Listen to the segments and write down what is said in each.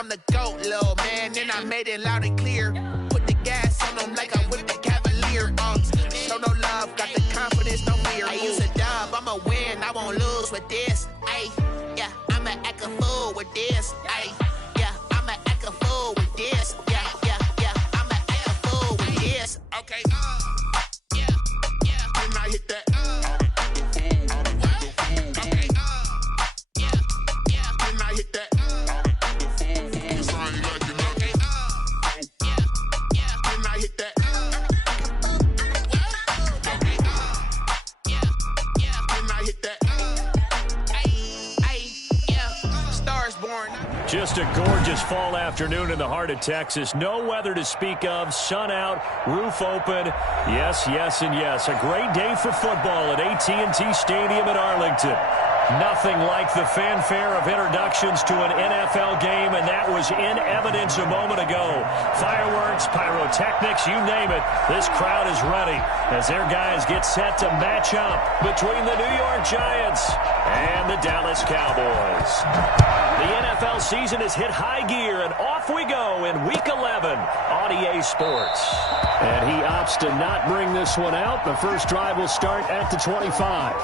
I'm the GOAT, little man, and I made it loud and clear. Put the gas on them like I whipped the Cavalier. Show no love, got the confidence, no fear. I use a dub, I'ma win, I won't lose with this. Ay, yeah, I'ma act a fool with this. Ay, yeah, I'ma act a fool with this. Yeah, yeah, yeah, I'ma act a fool with this. Okay, yeah, yeah, when I hit that. Just a gorgeous fall afternoon in the heart of Texas. No weather to speak of. Sun out, roof open. Yes, yes, and yes. A great day for football at AT&T Stadium in Arlington. Nothing like the fanfare of introductions to an NFL game, and that was in evidence a moment ago. Fireworks, pyrotechnics, you name it. This crowd is ready as their guys get set to match up between the New York Giants and the Dallas Cowboys. The NFL season has hit high gear, and off we go in Week 11 on EA Sports. And he opts to not bring this one out. The first drive will start at the 25.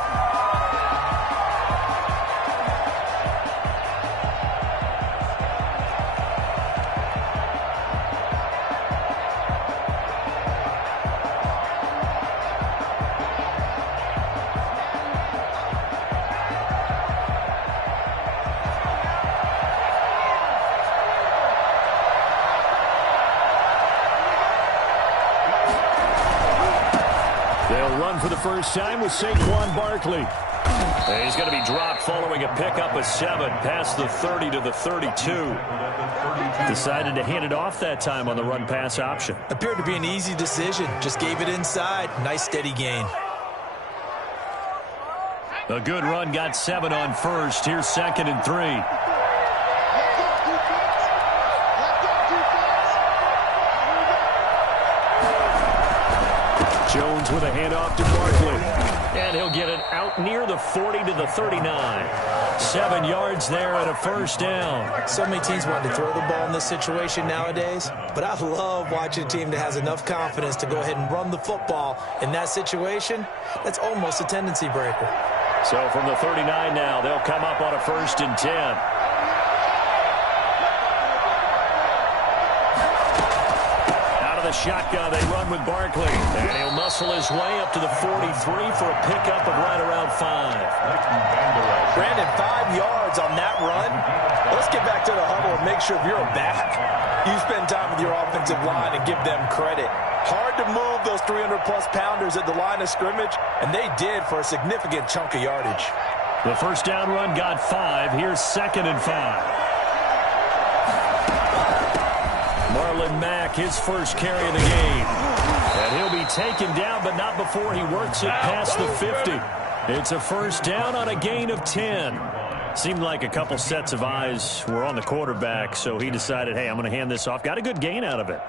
For the first time with Saquon Barkley. And he's going to be dropped following a pickup of 7 past the 30 to the 32. Decided to hand it off that time on the run-pass option. Appeared to be an easy decision. Just gave it inside. Nice steady gain. A good run, got 7 on first. Here's 2nd and 3. Jones with a handoff to Barkley. And he'll get it out near the 40 to the 39. 7 yards there and a first down. So many teams want to throw the ball in this situation nowadays, but I love watching a team that has enough confidence to go ahead and run the football. In that situation, that's almost a tendency breaker. So from the 39 now, they'll come up on a 1st and 10. The shotgun, they run with Barkley, and he'll muscle his way up to the 43 for a pickup of right around 5. Brandon, 5 yards on that run. Let's get back to the huddle and make sure if you're back, you spend time with your offensive line and give them credit. Hard to move those 300-plus pounders at the line of scrimmage, and they did for a significant chunk of yardage. The first down run got 5. Here's 2nd and 5. Marlon Mack, his first carry of the game. And he'll be taken down, but not before he works it past the 50. It's a first down on a gain of 10. Seemed like a couple sets of eyes were on the quarterback, so he decided, hey, I'm going to hand this off. Got a good gain out of it.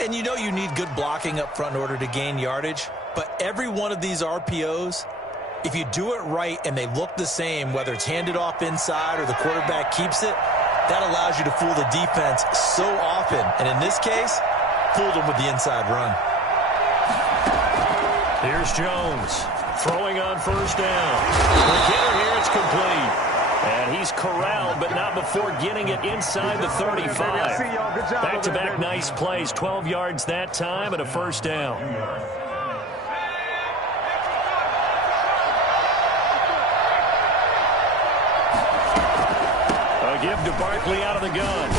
And you know you need good blocking up front in order to gain yardage, but every one of these RPOs, if you do it right and they look the same, whether it's handed off inside or the quarterback keeps it, that allows you to fool the defense so often. And in this case, fooled them with the inside run. Here's Jones throwing on first down. The hitter here, it's complete. And he's corralled, but not before getting it inside the 35. Back-to-back nice plays, 12 yards that time and a first down. Give to Barkley out of the gun.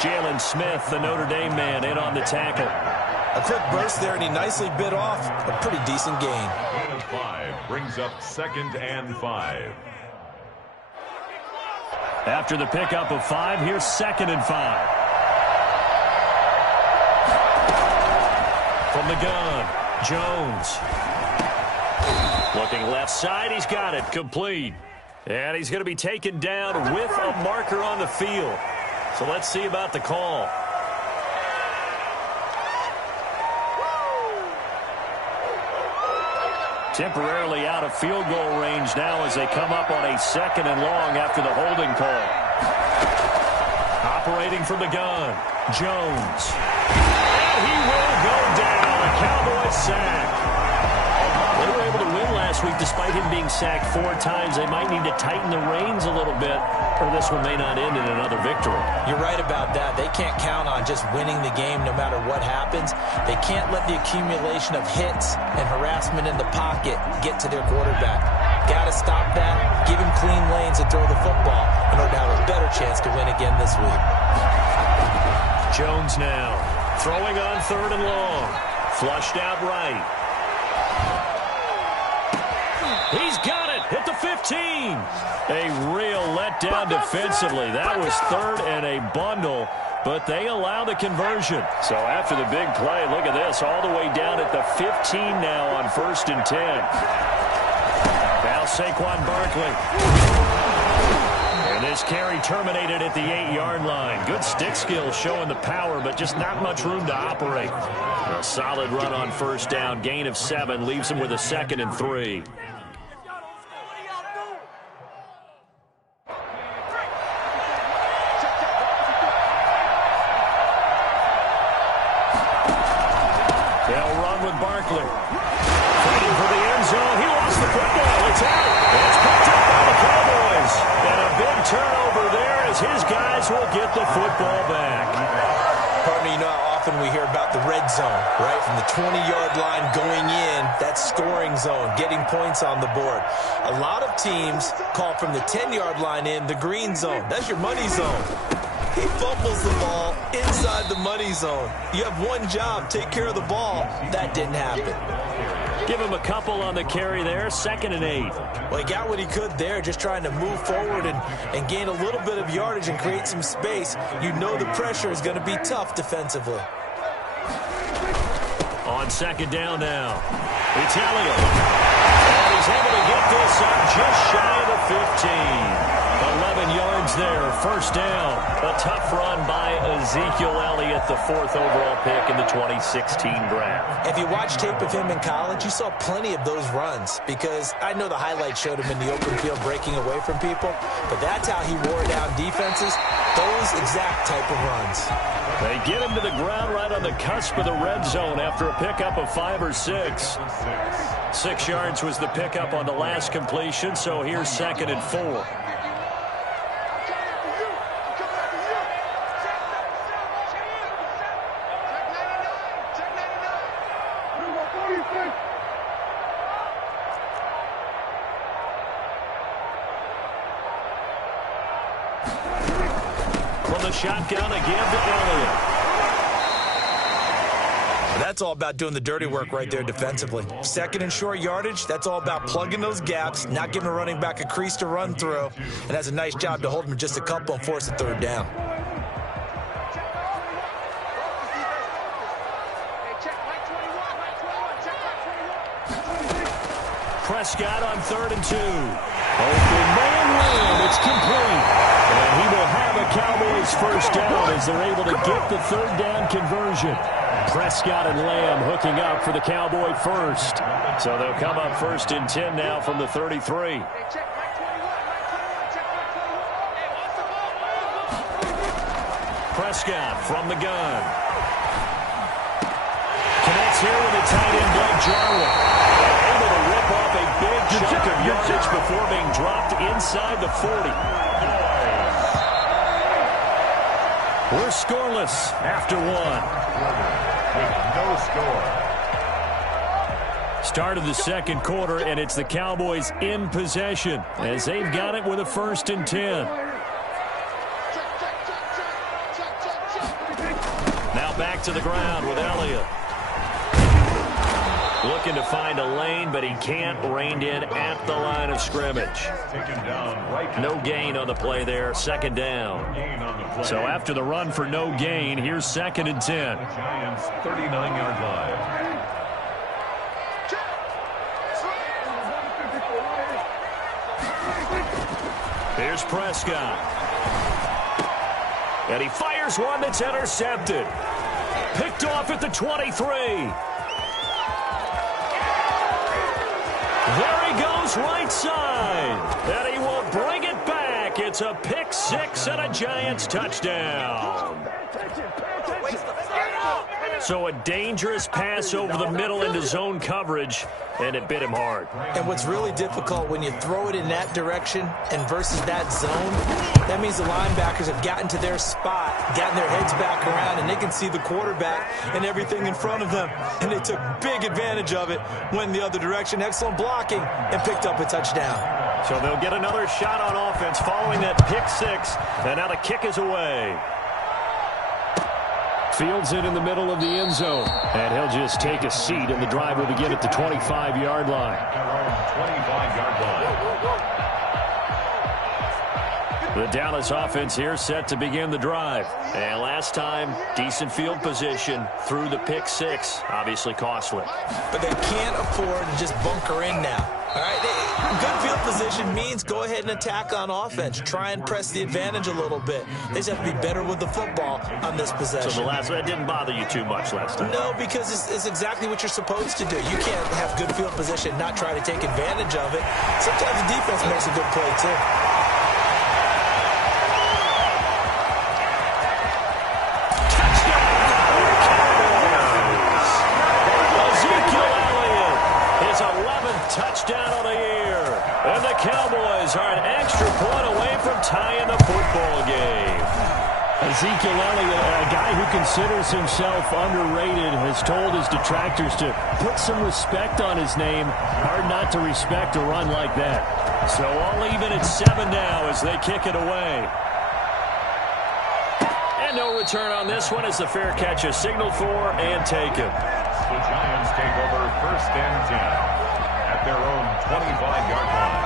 Jalen Smith, the Notre Dame man, in on the tackle. A quick burst there, and he nicely bit off a pretty decent gain. 5 brings up 2nd and 5. After the pickup of 5, here's 2nd and 5. From the gun, Jones. Looking left side, he's got it, complete. And he's going to be taken down with a marker on the field. So let's see about the call. Temporarily out of field goal range now as they come up on a 2nd and long after the holding call. Operating from the gun, Jones. And he will go down. A Cowboys sack. They were able to win last week despite him being sacked 4 times. They might need to tighten the reins a little bit, or this one may not end in another victory. You're right about that. They can't count on just winning the game no matter what happens. They can't let the accumulation of hits and harassment in the pocket get to their quarterback. Got to stop that, give him clean lanes and throw the football in order to have a better chance to win again this week. Jones now throwing on 3rd and long. Flushed out right. He's got it at the 15. A real letdown defensively. That was 3rd and a bundle, but they allow the conversion. So after the big play, look at this, all the way down at the 15 now on 1st and 10. Now Saquon Barkley. And this carry terminated at the 8-yard line. Good stick skills showing the power, but just not much room to operate. A solid run on 1st down. Gain of 7 leaves him with a 2nd and 3. They'll run with Barkley. Fighting for the end zone. He lost the football. It's out. It's picked up by the Cowboys. And a big turnover there as his guys will get the football back. Partner, you know how often we hear about the red zone, right? From the 20-yard line going in, that's scoring zone, getting points on the board. A lot of teams call from the 10-yard line in the green zone. That's your money zone. He fumbles the ball inside the money zone. You have one job, take care of the ball. That didn't happen. Give him a couple on the carry there, 2nd and 8. Well, he got what he could there, just trying to move forward and gain a little bit of yardage and create some space. You know the pressure is going to be tough defensively. On 2nd down now, it's Elliott. And he's able to get this up just shy of the 15. 11 yards there, 1st down. A tough run by Ezekiel Elliott, the 4th overall pick in the 2016 draft. If you watch tape of him in college, you saw plenty of those runs because I know the highlights showed him in the open field breaking away from people, but that's how he wore down defenses, those exact type of runs. They get him to the ground right on the cusp of the red zone after a pickup of 5 or 6. 6 yards was the pickup on the last completion, so here's 2nd and 4. From the shotgun again to Elliott. That's all about doing the dirty work right there defensively. 2nd and short yardage, that's all about plugging those gaps, not giving a running back a crease to run through, and has a nice job to hold him just a couple and force the 3rd down. Prescott on 3rd and 2. Open man Lamb, it's complete. And he will have a Cowboys 1st down as they're able to get the 3rd down conversion. Prescott and Lamb hooking up for the Cowboy 1st. So they'll come up 1st and 10 now from the 33. Prescott from the gun. Connects here with a tight end, Blake Jarwin. Able to rip off a big chunk of yardage before being dropped inside the 40. We're scoreless after 1. With no score. Start of the 2nd quarter, and it's the Cowboys in possession as they've got it with a 1st and 10. Now back to the ground with Elliott. Looking to find a lane, but he can't. Reined in at the line of scrimmage. No gain on the play there. 2nd down. So after the run for no gain, here's 2nd and 10. Giants 39-yard line. Here's Prescott. And he fires one that's intercepted. Picked off at the 23. There he goes right side. And he will bring it back at It's a pick six and a Giants touchdown. So a dangerous pass over the middle into zone coverage, and it bit him hard. And what's really difficult when you throw it in that direction and versus that zone, that means the linebackers have gotten to their spot, gotten their heads back around, and they can see the quarterback and everything in front of them. And they took big advantage of it, went the other direction, excellent blocking, and picked up a touchdown. So they'll get another shot on offense following that pick six, and now the kick is away. Fields it in the middle of the end zone, and he'll just take a seat, and the drive will begin at the 25-yard line. 25-yard line. The Dallas offense here set to begin the drive. And last time, decent field position through the pick six. Obviously costly. But they can't afford to just bunker in now. All right, good field position means go ahead and attack on offense. Try and press the advantage a little bit. They just have to be better with the football on this possession. So the last one didn't bother you too much last time? No, because it's exactly what you're supposed to do. You can't have good field position and not try to take advantage of it. Sometimes the defense makes a good play, too. Touchdown on the year. And the Cowboys are an extra point away from tying the football game. Ezekiel Elliott, a guy who considers himself underrated, has told his detractors to put some respect on his name. Hard not to respect a run like that. So all even at 7 now as they kick it away. And no return on this one as the fair catch is signaled for and taken. The Giants take over 1st and 10. Their own 25-yard line.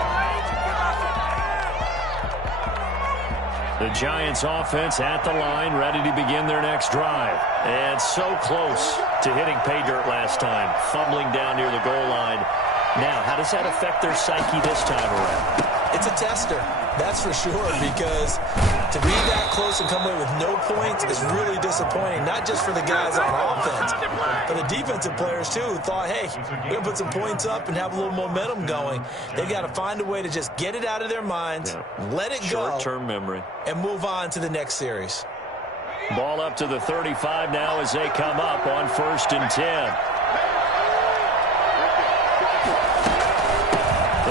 The Giants offense at the line, ready to begin their next drive. And so close to hitting pay dirt last time, fumbling down near the goal line. Now, how does that affect their psyche this time around? It's a tester, that's for sure, because to be that close and come away with no points is really disappointing, not just for the guys on offense, but the defensive players, too, who thought, hey, we're going to put some points up and have a little momentum going. They've got to find a way to just get it out of their minds, let it go, short-term memory, and move on to the next series. Ball up to the 35 now as they come up on 1st and 10.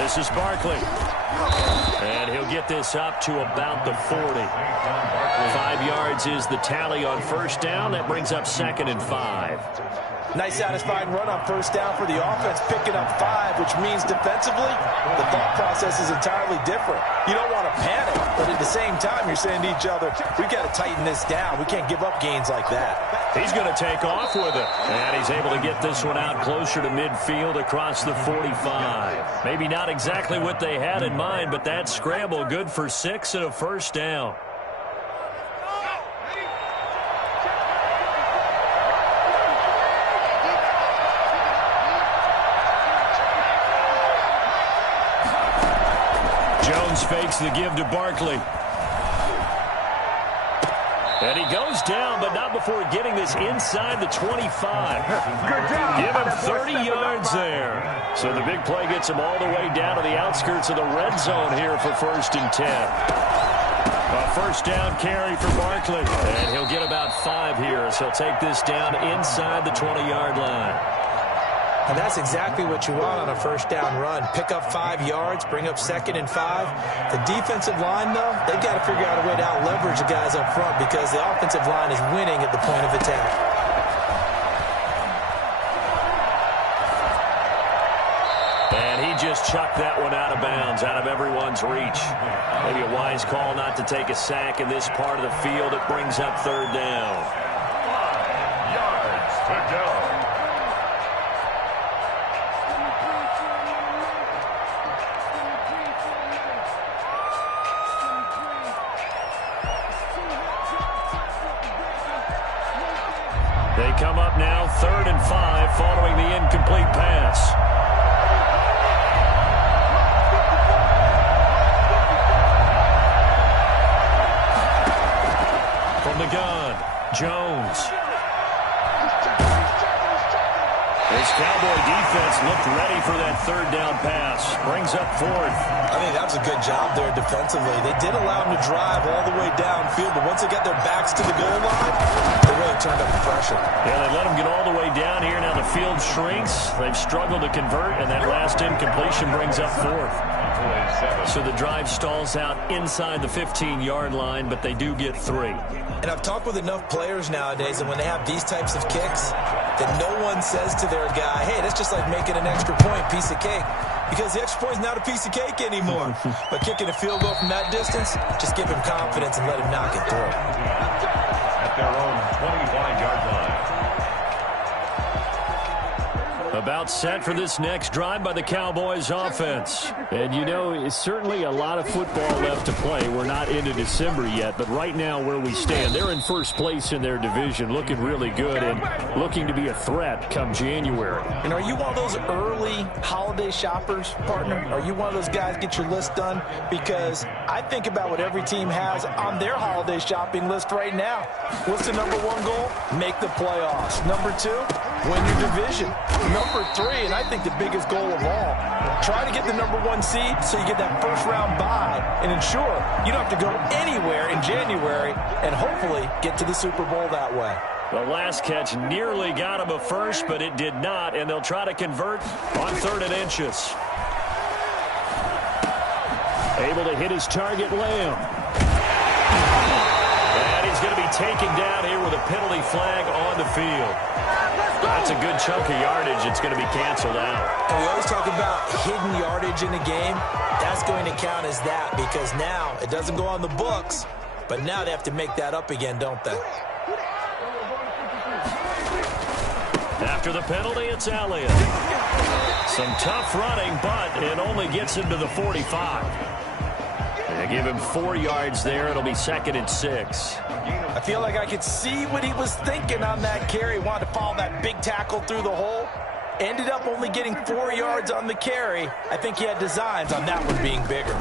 This is Barkley. And he'll get this up to about the 40. 5 yards is the tally on 1st down. That brings up 2nd and 5. Nice satisfying run on 1st down for the offense, picking up 5, which means defensively, the thought process is entirely different. You don't want to panic, but at the same time, you're saying to each other, we've got to tighten this down. We can't give up gains like that. He's going to take off with it. And he's able to get this one out closer to midfield across the 45. Maybe not exactly what they had in mind, but that scramble good for 6 and a 1st down. Jones fakes the give to Barkley. And he goes down, but not before getting this inside the 25. Give him 30 yards there. So the big play gets him all the way down to the outskirts of the red zone here for 1st and 10. A 1st down carry for Barkley. And he'll get about 5 here as he'll take this down inside the 20-yard line. And that's exactly what you want on a 1st down run. Pick up 5 yards, bring up 2nd and 5. The defensive line, though, they've got to figure out a way to out-leverage the guys up front because the offensive line is winning at the point of attack. And he just chucked that one out of bounds, out of everyone's reach. Maybe a wise call not to take a sack in this part of the field. It brings up 3rd down. 5 yards to go. They come up now 3rd and 5 following the incomplete pass. From the gun, Jones. There's This Cowboy defense looked ready for that third down pass. Brings up fourth. I think that was a good job there defensively. They did allow them to drive all the way downfield, but once they got their backs to the goal line, they really turned up the pressure. Yeah, they let them get all the way down here. Now the field shrinks. They've struggled to convert, and that last incompletion brings up fourth. So the drive stalls out inside the 15-yard line, but they do get 3. And I've talked with enough players nowadays, and when they have these types of kicks, that no one says to their guy, hey, that's just like making an extra point, piece of cake. Because the extra point is not a piece of cake anymore. But kicking a field goal from that distance, just give him confidence and let him knock it through. At their own 25-yard line. About set for this next drive by the Cowboys offense. And, you know, it's certainly a lot of football left to play. We're not into December yet, but right now where we stand, they're in first place in their division, looking really good and looking to be a threat come January. And are you one of those early holiday shoppers, partner? Are you one of those guys get your list done? Because I think about what every team has on their holiday shopping list right now. What's the number 1 goal? Make the playoffs. Number 2, win your division. Number 3, and I think the biggest goal of all, try to get the number 1 seed so you get that first-round bye and ensure you don't have to go anywhere in January and hopefully get to the Super Bowl that way. The last catch nearly got him a first, but it did not, and they'll try to convert on 3rd and inches. Able to hit his target, Lamb. And he's going to be taken down here with a penalty flag on the field. That's a good chunk of yardage. It's going to be canceled out. And we always talk about hidden yardage in a game. That's going to count as that because now it doesn't go on the books, but now they have to make that up again, don't they? After the penalty, it's Elliott. Some tough running, but it only gets him to the 45. They give him 4 yards there. It'll be 2nd and 6. I feel like I could see what he was thinking on that carry. Wanted to follow that big tackle through the hole. Ended up only getting 4 yards on the carry. I think he had designs on that one being bigger.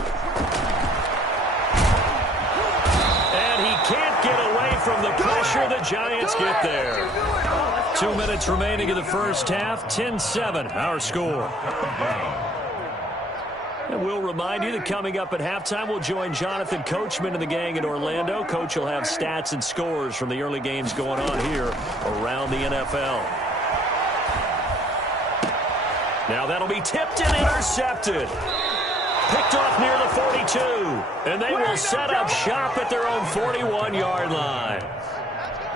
And he can't get away from the pressure. The Giants get there. 2 minutes remaining in the first half. 10-7, our score. And we'll remind you that coming up at halftime, we'll join Jonathan Coachman and the gang in Orlando. Coach will have stats and scores from the early games going on here around the NFL. Now that'll be tipped and intercepted. Picked off near the 42. And they will set up shop at their own 41-yard line.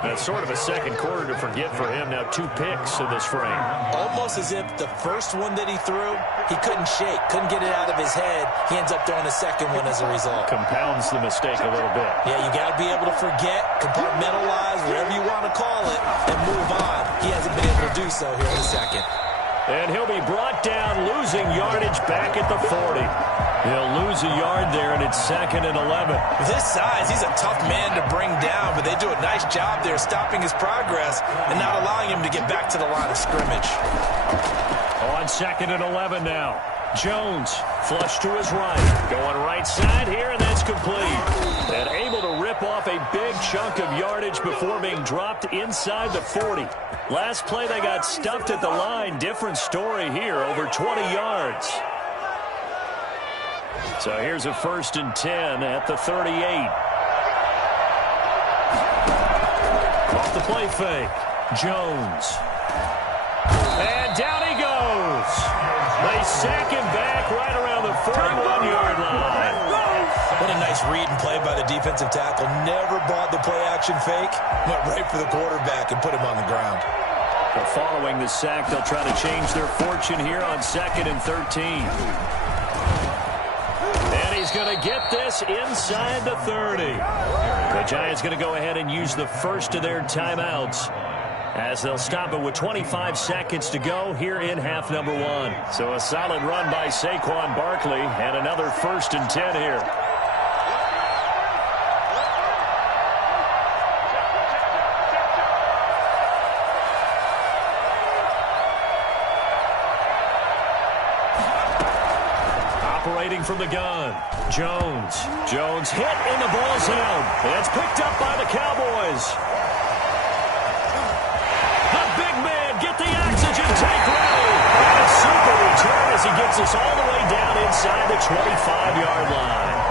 That's sort of a second quarter to forget for him. Now 2 picks in this frame. Almost as if the first one that he threw, he couldn't shake, couldn't get it out of his head. He ends up throwing a second one as a result. Compounds the mistake a little bit. Yeah, you got to be able to forget, compartmentalize, whatever you want to call it, and move on. He hasn't been able to do so here in the second. And he'll be brought down, losing yardage back at the 40. He'll lose a yard there, and it's 2nd and 11. With his size, he's a tough man to bring down, but they do a nice job there stopping his progress and not allowing him to get back to the line of scrimmage. On 2nd and 11 now. Jones, flush to his right. Going right side here, and that's complete. And able to rip off a big chunk of yardage before being dropped inside the 40. Last play, they got stuffed at the line. Different story here, over 20 yards. So here's a 1st and 10 at the 38. Off the play fake. Jones. And down he goes. They sack him back right around the 41-yard line. What a nice read and play by the defensive tackle. Never bought the play-action fake. Went right for the quarterback and put him on the ground. But following the sack, they'll try to change their fortune here on 2nd and 13. And he's going to get this inside the 30. The Giants going to go ahead and use the first of their timeouts as they'll stop it with 25 seconds to go here in half number 1. So a solid run by Saquon Barkley and another 1st and 10 here. Operating from the gun, Jones. Jones hit and the ball's out. It's picked up by the Cowboys. The big man get the oxygen tank ready. as he gets us all the way down inside the 25-yard line.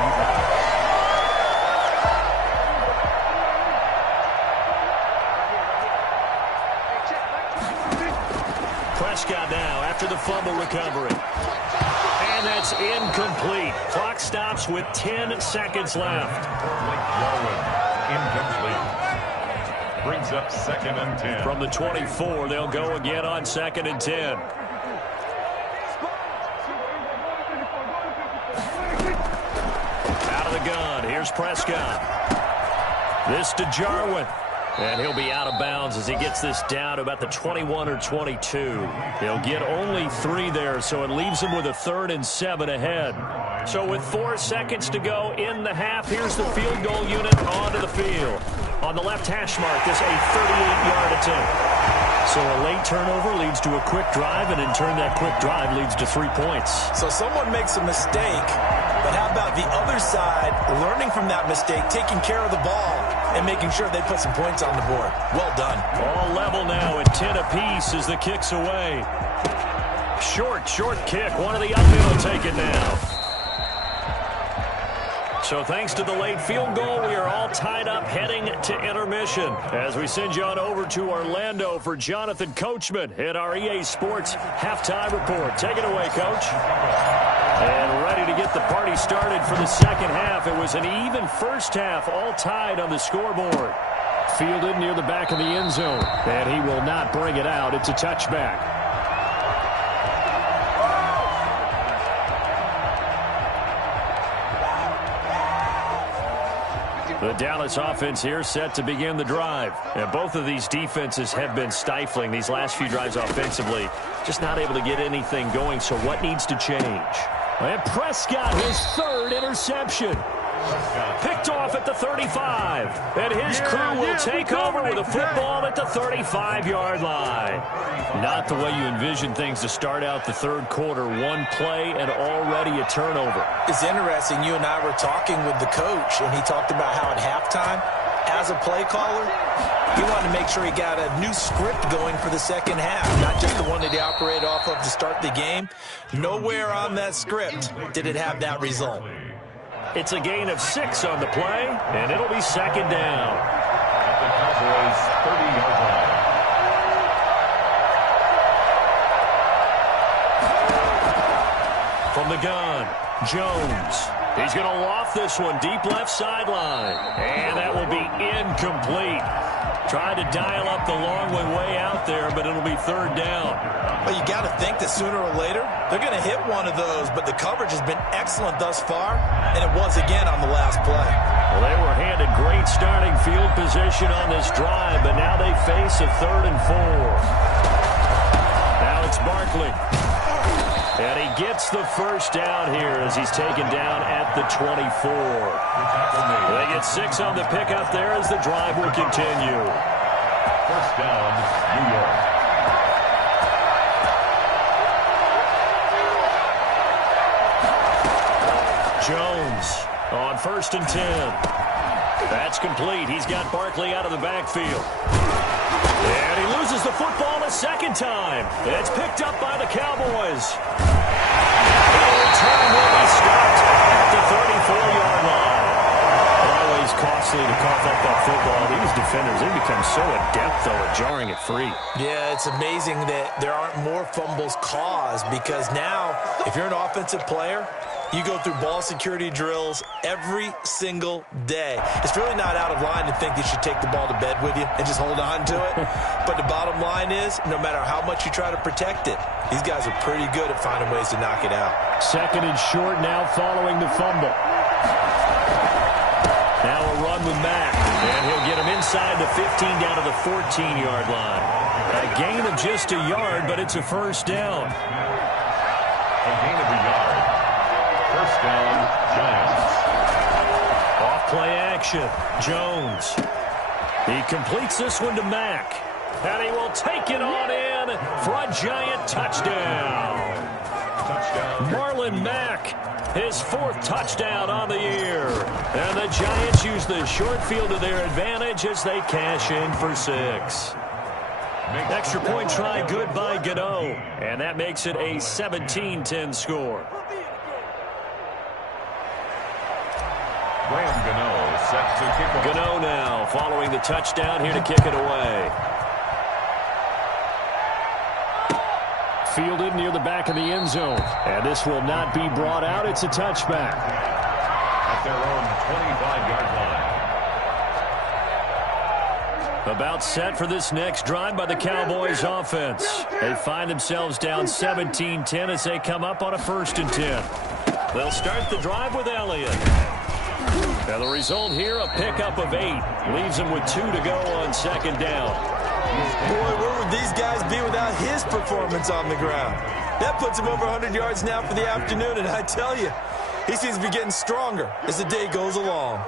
Prescott now after the fumble recovery. And that's incomplete. Clock stops with 10 seconds left. Jarwin, incomplete. Brings up 2nd and 10. From the 24, they'll go again on 2nd and 10. Out of the gun, here's Prescott. This to Jarwin. And he'll be out of bounds as he gets this down to about the 21 or 22. He'll get only 3 there, so it leaves him with a 3rd and 7 ahead. So with 4 seconds to go in the half, here's the field goal unit onto the field. On the left hash mark, this a 38-yard attempt. So a late turnover leads to a quick drive, and in turn that quick drive leads to 3 points. So someone makes a mistake, but how about the other side learning from that mistake, taking care of the ball, and making sure they put some points on the board? Well done. All level now at 10 apiece as the kick's away. Short kick. One of the upfield will take it now. So thanks to the late field goal, we are all tied up heading to intermission as we send you on over to Orlando for Jonathan Coachman at our EA Sports Halftime Report. Take it away, Coach. And ready to get the party started for the second half. It was an even first half, all tied on the scoreboard. Fielded near the back of the end zone, and he will not bring it out. It's a touchback. The Dallas offense here set to begin the drive. And both of these defenses have been stifling these last few drives offensively. Just not able to get anything going, so what needs to change? And Prescott, his 3rd interception. Picked off at the 35. And his crew will take over with a football at the 35-yard line. Not the way you envision things to start out the 3rd quarter. One play and already a turnover. It's interesting. You and I were talking with the coach, and he talked about how at halftime, as a play caller, he wanted to make sure he got a new script going for the second half, not just the one that he operated off of to start the game. Nowhere on that script did it have that result. It's a gain of 6 on the play, and it'll be 2nd down. At the Cowboys' 30-yard line. From the gun, Jones. He's going to loft this one deep left sideline. And that will be incomplete. Tried to dial up the long way out there, but it'll be 3rd down. Well, you got to think that sooner or later they're going to hit one of those, but the coverage has been excellent thus far, and it was again on the last play. Well, they were handed great starting field position on this drive, but now they face a 3rd and 4. Now it's Barkley. And he gets the first down here as he's taken down at the 24. They get 6 on the pickup there as the drive will continue. First down, New York. Jones on 1st and 10. That's complete. He's got Barkley out of the backfield. And he loses the football a second time. It's picked up by the Cowboys. The return will be stopped at the 34-yard line. Always costly to cough up that football. These defenders, they become so adept, though, at jarring it free. Yeah, it's amazing that there aren't more fumbles caused, because now, if you're an offensive player, you go through ball security drills every single day. It's really not out of line to think you should take the ball to bed with you and just hold on to it. But the bottom line is, no matter how much you try to protect it, these guys are pretty good at finding ways to knock it out. 2nd and short now following the fumble. Now a run with Mack. And he'll get him inside the 15 down to the 14-yard line. A gain of just a yard, but it's a first down. A gain of a yard. First down, Giants. Off-play action. Jones. He completes this one to Mack. And he will take it on in for a Giant touchdown. Marlon Mack, his 4th touchdown on the year. And the Giants use the short field to their advantage as they cash in for 6. Extra point try good by Gano. And that makes it a 17-10 score. Graham Gano set to kick off. Gano now following the touchdown here to kick it away. Fielded near the back of the end zone. And this will not be brought out. It's a touchback. At their own 25-yard line. About set for this next drive by the Cowboys offense. They find themselves down 17-10 as they come up on a 1st and 10. They'll start the drive with Elliott. And the result here, a pickup of 8. Leaves them with 2 to go on 2nd down. Boy, where would these guys be without his performance on the ground? That puts him over 100 yards now for the afternoon, and I tell you, he seems to be getting stronger as the day goes along.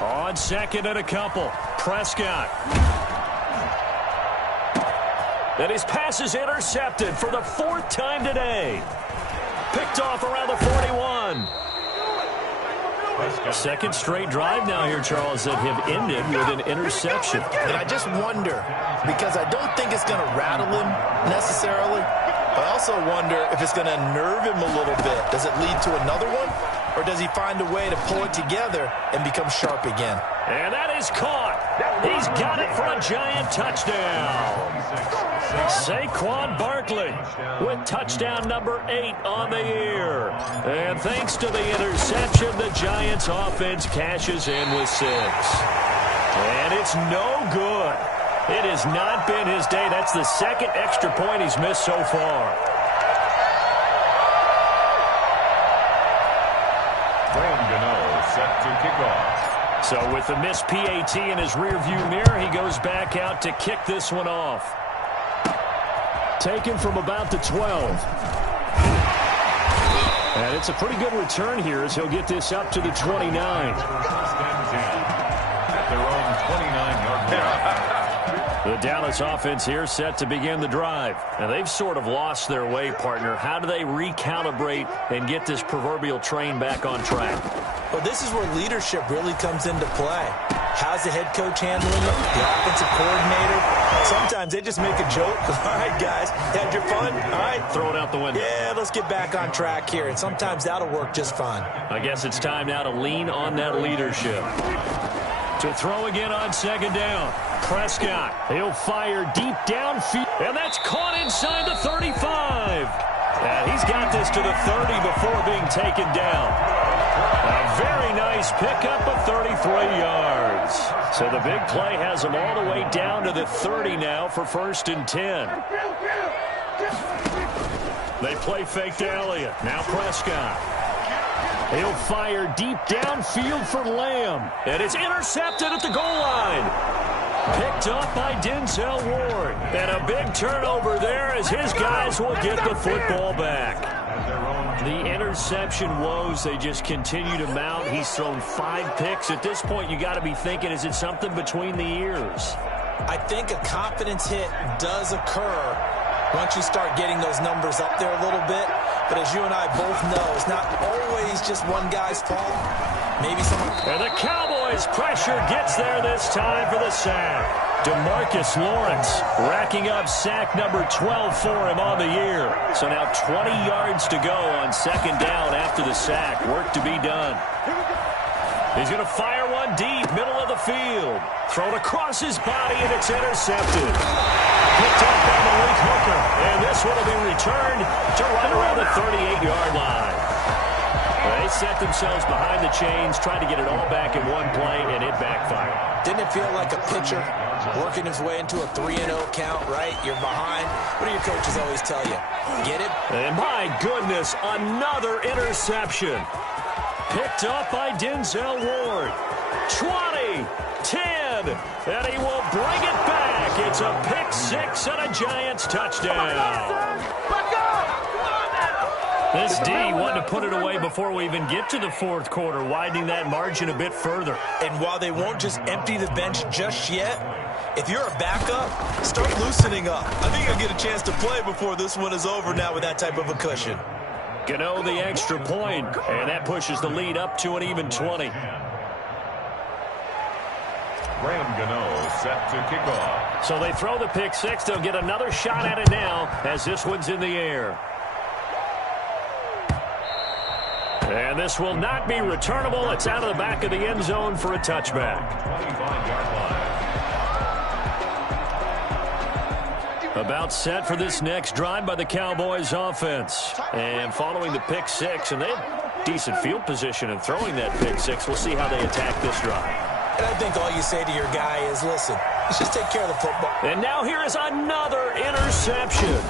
On 2nd and a couple, Prescott. And his pass is intercepted for the 4th time today. Picked off around the 41. Second straight drive now here, Charles, that have ended with an interception. And I just wonder, because I don't think it's going to rattle him necessarily, but I also wonder if it's going to unnerve him a little bit. Does it lead to another one? Or does he find a way to pull it together and become sharp again? And that is caught. He's got it for a Giant touchdown. Saquon Barkley with touchdown number 8 on the year. And thanks to the interception, the Giants offense cashes in with 6. And it's no good. It has not been his day. That's the 2nd extra point he's missed so far. Graham Gano set to kick off. So with the missed PAT in his rearview mirror, he goes back out to kick this one off. Taken from about the 12. And it's a pretty good return here as he'll get this up to the 29. 1st and 10 at their own 29-yard line. The Dallas offense here set to begin the drive. And they've sort of lost their way, partner. How do they recalibrate and get this proverbial train back on track? Well, this is where leadership really comes into play. How's the head coach handling it? The offensive coordinator? Sometimes they just make a joke. All right, guys, had your fun? All right. Throw it out the window. Yeah, let's get back on track here. And sometimes that'll work just fine. I guess it's time now to lean on that leadership. To throw again on 2nd down. Prescott. He'll fire deep downfield. And that's caught inside the 35. And he's got this to the 30 before being taken down. A very nice pickup of 33 yards. So the big play has him all the way down to the 30 now for 1st and 10. They play fake to Elliott. Now Prescott. He'll fire deep downfield for Lamb. And it's intercepted at the goal line. Picked up by Denzel Ward. And a big turnover there as his guys will get the football back. The interception woes, they just continue to mount. He's thrown 5 picks. At this point, you got to be thinking, is it something between the ears? I think a confidence hit does occur once you start getting those numbers up there a little bit. But as you and I both know, it's not always just one guy's fault. Maybe someone... And the Cowboys' pressure gets there this time for the sack. DeMarcus Lawrence racking up sack number 12 for him on the year. So now 20 yards to go on 2nd down after the sack. Work to be done. He's going to fire one deep, middle of the field. Thrown across his body, and it's intercepted. Picked up by Malik Hooker. And this one will be returned to right around the 38-yard line. They set themselves behind the chains, trying to get it all back in one play, and it backfired. Didn't it feel like a pitcher working his way into a 3-0 count, right? You're behind. What do your coaches always tell you? Get it? And my goodness, another interception. Picked up by Denzel Ward. 20, 10, and he will bring it back. It's a pick 6 and a Giants touchdown. This D wanted to put it away before we even get to the 4th quarter, widening that margin a bit further. And while they won't just empty the bench just yet, if you're a backup, start loosening up. I think you'll get a chance to play before this one is over now with that type of a cushion. Gano the extra point, and that pushes the lead up to an even 20. Graham Gano set to kick off. So they throw the pick six. They'll get another shot at it now as this one's in the air. And this will not be returnable. It's out of the back of the end zone for a touchback. 25-yard line. About set for this next drive by the Cowboys offense. And following the pick six, and they had decent field position in throwing that pick six. We'll see how they attack this drive. And I think all you say to your guy is, listen, let's just take care of the football. And now here is another interception.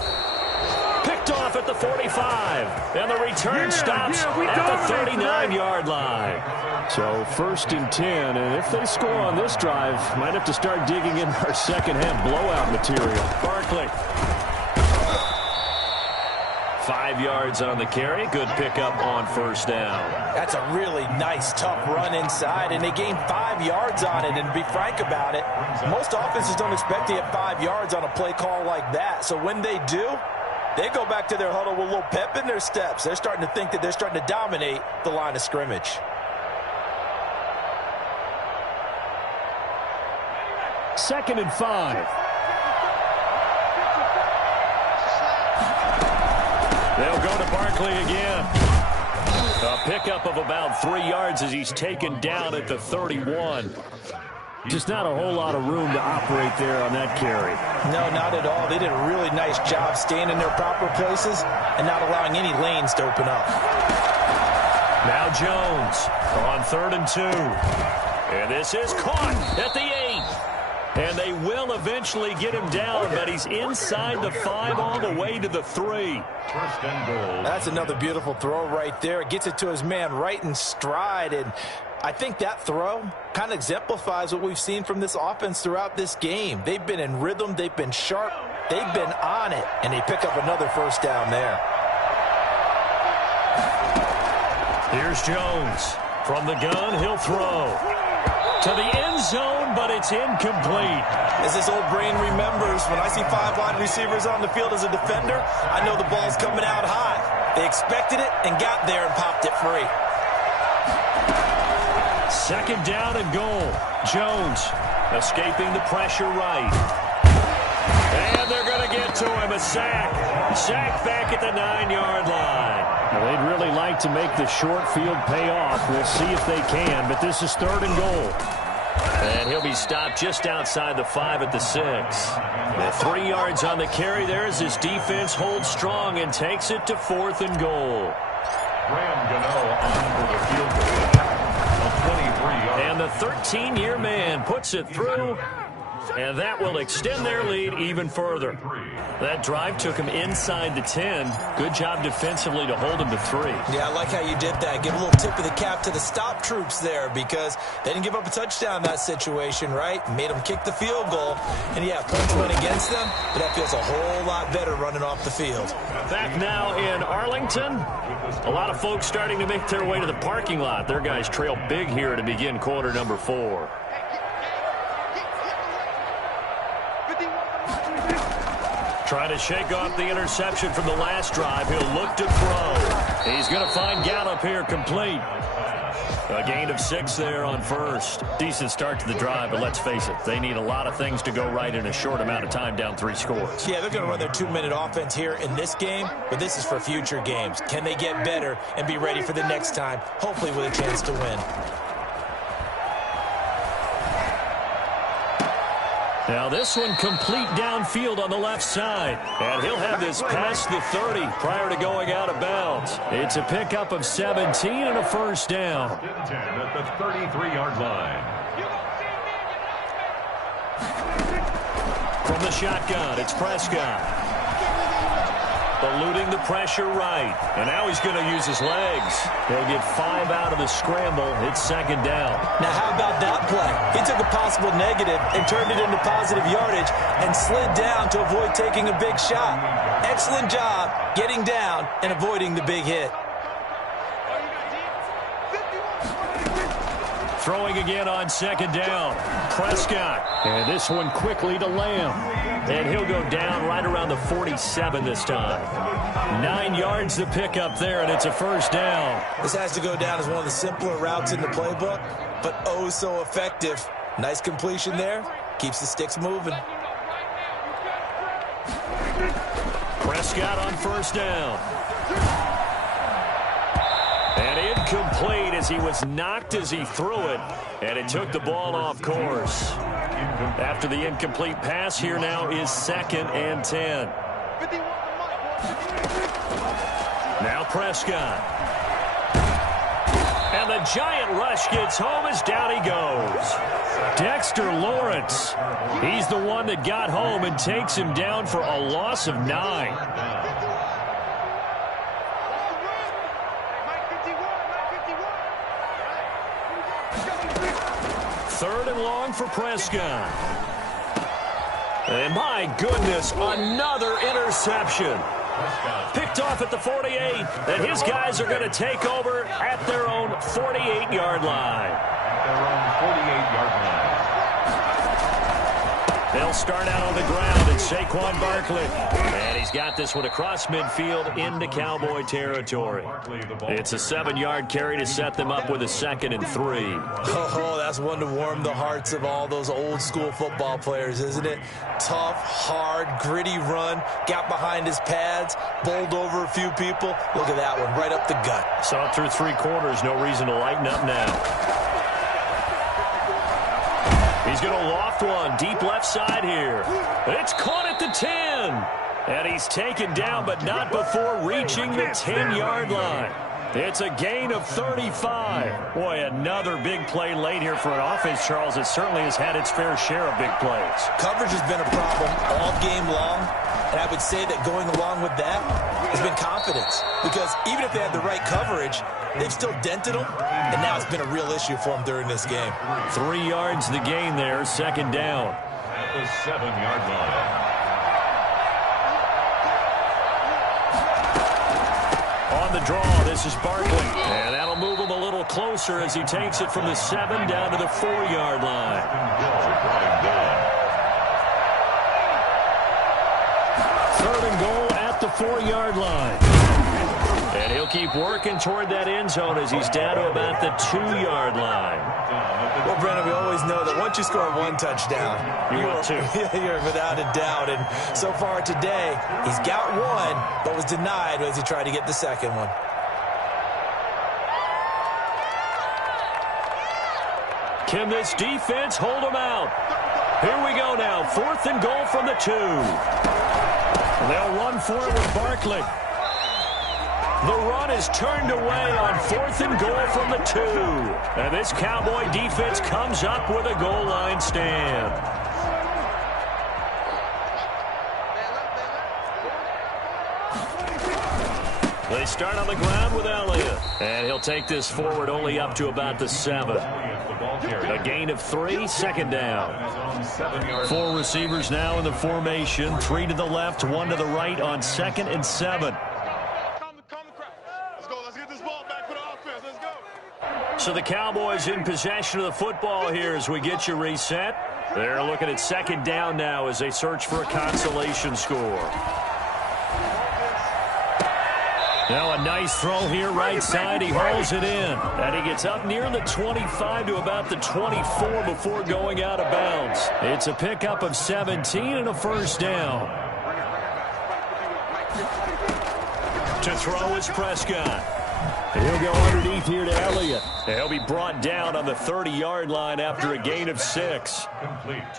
Picked off at the 45. And the return stops at the 39-yard line. So 1st and 10, and if they score on this drive, might have to start digging in our second-half blowout material. Barkley. 5 yards on the carry. Good pickup on first down. That's a really nice, tough run inside, and they gained 5 yards on it. And to be frank about it, most offenses don't expect to get 5 yards on a play call like that. So when they do, they go back to their huddle with a little pep in their steps. They're starting to think that they're starting to dominate the line of scrimmage. Second and 5. They'll go to Barkley again. A pickup of about 3 yards as he's taken down at the 31. Just not a whole lot of room to operate there on that carry. No, not at all. They did a really nice job staying in their proper places and not allowing any lanes to open up. Now Jones on 3rd and 2. And this is caught at the 8. And they will eventually get him down, but he's inside the 5 all the way to the 3. First and goal. That's another beautiful throw right there. Gets it to his man right in stride, and I think that throw kind of exemplifies what we've seen from this offense throughout this game. They've been in rhythm. They've been sharp. They've been on it, and they pick up another first down there. Here's Jones. From the gun, he'll throw. To the end zone, but it's incomplete. As this old brain remembers, when I see 5 wide receivers on the field as a defender, I know the ball's coming out high. They expected it and got there and popped it free. Second down and goal. Jones escaping the pressure right. And they're going to get to him. A sack. Sack back at the 9-yard line. Well, they'd really like to make the short field pay off. We'll see if they can, but this is 3rd and goal. And he'll be stopped just outside the 5 at the 6. The 3 yards on the carry there as his defense holds strong and takes it to 4th and goal. Graham Gano on for the field goal. A 23-yard. And the 13-year man puts it through. And that will extend their lead even further. That drive took him inside the 10. Good job defensively to hold him to 3. Yeah, I like how you did that. Give a little tip of the cap to the stop troops there because they didn't give up a touchdown in that situation, right? Made them kick the field goal. And, yeah, points went against them, but that feels a whole lot better running off the field. Back now in Arlington. A lot of folks starting to make their way to the parking lot. Their guys trail big here to begin quarter number 4. Trying to shake off the interception from the last drive. He'll look to throw. He's going to find Gallup here complete. A gain of 6 there on first. Decent start to the drive, but let's face it, they need a lot of things to go right in a short amount of time, down 3 scores. Yeah, they're going to run their 2-minute offense here in this game, but this is for future games. Can they get better and be ready for the next time, hopefully with a chance to win? Now this one complete downfield on the left side. And he'll have this past the 30 prior to going out of bounds. It's a pickup of 17 and a first down. 10 at the 33-yard line. From the shotgun, it's Prescott. Eluding the pressure right. And now he's going to use his legs. He'll get 5 out of the scramble. It's second down. Now, how about that play? He took a possible negative and turned it into positive yardage and slid down to avoid taking a big shot. Excellent job getting down and avoiding the big hit. Throwing again on second down. Prescott. And this one quickly to Lamb. And he'll go down right around the 47 this time. 9 yards to pick up there, and it's a first down. This has to go down as one of the simpler routes in the playbook, but oh so effective. Nice completion there. Keeps the sticks moving. Prescott on first down. And incomplete as he was knocked as he threw it. And it took the ball off course. After the incomplete pass, here now is 2nd and 10. Now Prescott. And the giant rush gets home as down he goes. Dexter Lawrence. He's the one that got home and takes him down for a loss of 9. Third and long for Prescott. And my goodness, another interception. Picked off at the 48, and his guys are going to take over at their own 48-yard line. Their own 48-yard line. They'll start out on the ground, and Saquon Barkley. And he's got this one across midfield into Cowboy territory. It's a 7-yard carry to set them up with a 2nd and 3. Oh, that's one to warm the hearts of all those old-school football players, isn't it? Tough, hard, gritty run. Got behind his pads, bowled over a few people. Look at that one, right up the gut. Saw it through 3 quarters. No reason to lighten up now. He's going to loft one deep left side here. It's caught at the 10. And he's taken down, but not before reaching the 10-yard line. It's a gain of 35. Boy, another big play late here for an offense, Charles. It certainly has had its fair share of big plays. Coverage has been a problem all game long, and I would say that going along with that has been confidence. Because even if they had the right coverage, they've still dented them, and now it's been a real issue for them during this game. 3 yards the gain there, 2nd down. At the 7-yard line. On the draw, this is Barkley. And that'll move him a little closer as he takes it from the 7 down to the 4-yard line. 3rd and goal at the 4-yard line. And he'll keep working toward that end zone as he's down to about the 2-yard line. Well, Brennan, we always know that once you score 1 touchdown, you're without a doubt. And so far today, he's got 1, but was denied as he tried to get the 2nd one. Can this defense hold him out? Here we go now. 4th and goal from the 2. They'll run for it with Barkley. The run is turned away on 4th and goal from the 2. And this Cowboy defense comes up with a goal line stand. They start on the ground with Elliott. And he'll take this forward only up to about the 7. A gain of 3, 2nd down. 4 receivers now in the formation. 3 to the left, 1 to the right on 2nd and 7. So the Cowboys in possession of the football here as we get you reset. They're looking at 2nd down now as they search for a consolation score. Now a nice throw here right side. He hauls it in. And he gets up near the 25 to about the 24 before going out of bounds. It's a pickup of 17 and a 1st down. To throw is Prescott. He'll go underneath here to Elliott. He'll be brought down on the 30-yard line after a gain of 6.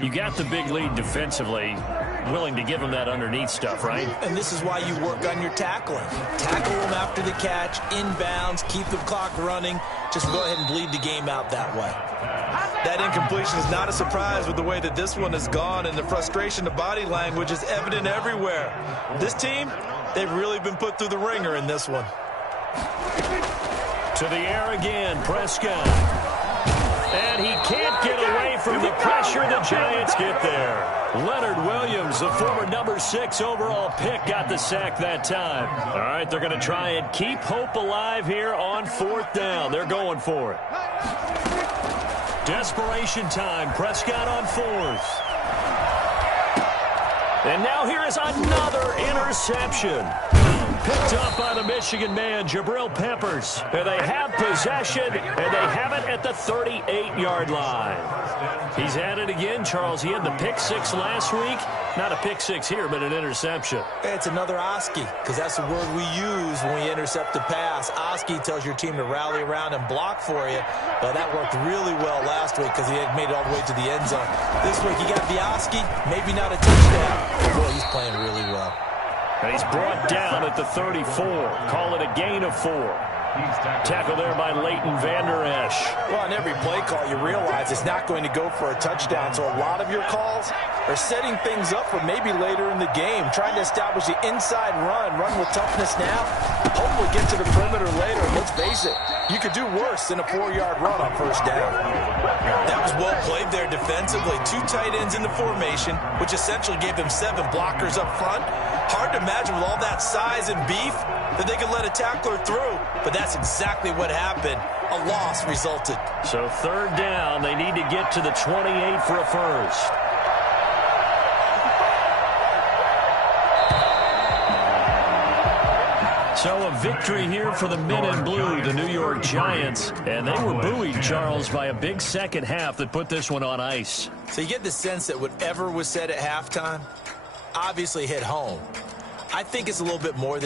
You got the big lead defensively. Willing to give him that underneath stuff, right? And this is why you work on your tackling. Tackle them after the catch, inbounds, keep the clock running. Just go ahead and bleed the game out that way. That incompletion is not a surprise with the way that this one has gone, and the frustration, the body language is evident everywhere. This team, they've really been put through the ringer in this one. To the air again, Prescott. And he can't get away from the pressure. The Giants get there. Leonard Williams, the former number 6 overall pick, got the sack that time. All right, they're going to try and keep hope alive here on 4th down. They're going for it. Desperation time. Prescott on 4th. And now here is another interception. Picked up by the Michigan man, Jabril Peppers. And they have possession, and they have it at the 38-yard line. He's at it again, Charles. He had the pick six last week. Not a pick six here, but an interception. It's another Oski, because that's the word we use when we intercept a pass. Oski tells your team to rally around and block for you. Well, that worked really well last week because he had made it all the way to the end zone. This week he got the Oski, maybe not a touchdown, but boy, he's playing really well. And he's brought down at the 34. Call it a gain of 4. Tackle there by Leighton Vander Esch. Well, on every play call, you realize it's not going to go for a touchdown, so a lot of your calls are setting things up for maybe later in the game, trying to establish the inside run with toughness now, hopefully get to the perimeter later. Let's face it, you could do worse than a 4-yard run on first down. That was well played there defensively. 2 tight ends in the formation, which essentially gave them 7 blockers up front. Hard to imagine with all that size and beef that they could let a tackler through, but that's exactly what happened. A loss resulted. So 3rd down, they need to get to the 28 for a first. So a victory here for the men in blue, the New York Giants. And they were buoyed, Charles, by a big second half that put this one on ice. So you get the sense that whatever was said at halftime obviously hit home. I think it's a little bit more than